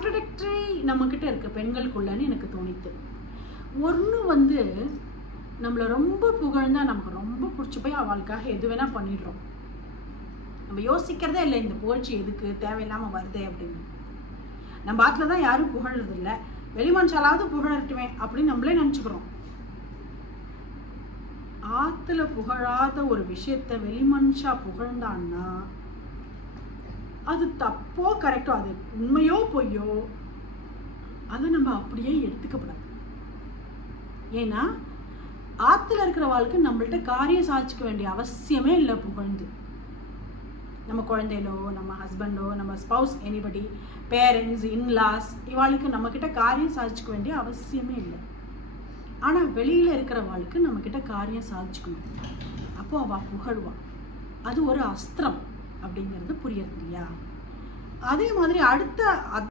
Contradictory நம்மக்கிட்ட இருக்க பெண்களுக்குள்ளன்னு எனக்கு தோணித்து. ஒன்று நம்மளை ரொம்ப புகழ்ந்தா நமக்கு ரொம்ப பிடிச்சி போய் அவளுக்காக எது வேணால் பண்ணிடுறோம். நம்ம யோசிக்கிறதே இல்லை இந்த புகழ்ச்சி எதுக்கு தேவையில்லாமல் வருதே அப்படின்னு. நம்ம ஆற்றுல தான் யாரும் புகழ்றது இல்லை, வெளி மனுஷாலாவது புகழட்டுமே அப்படின்னு நம்மளே நினச்சிக்கிறோம். ஆற்றுல புகழாத ஒரு விஷயத்த வெளி மனுஷா புகழ்ந்தான்னா அது தப்போ கரெக்டோ, அது உண்மையோ பொய்யோ, அதை நம்ம அப்படியே எடுத்துக்கப்படாது. ஏன்னா ஆற்றுல இருக்கிற வாழ்க்கை நம்மள்ட்ட காரியம் சாதிச்சுக்க வேண்டிய அவசியமே இல்லை. புகழ்ந்து நம்ம குழந்தைகளோ, நம்ம ஹஸ்பண்டோ, நம்ம ஸ்பவுஸ், எனிபடி, பேரண்ட்ஸ், இன்லாஸ், இவாளுக்கு நம்மக்கிட்ட காரியம் சாதிச்சுக்க வேண்டிய அவசியமே இல்லை. ஆனால் வெளியில் இருக்கிற வாழ்க்கை நம்மக்கிட்ட காரியம் சாதிச்சுக்கணும். அப்போது அவள் புகழ்வான். அது ஒரு அஸ்திரம் அப்படிங்கிறது புரியுது இல்லையா? அதே மாதிரி அடுத்த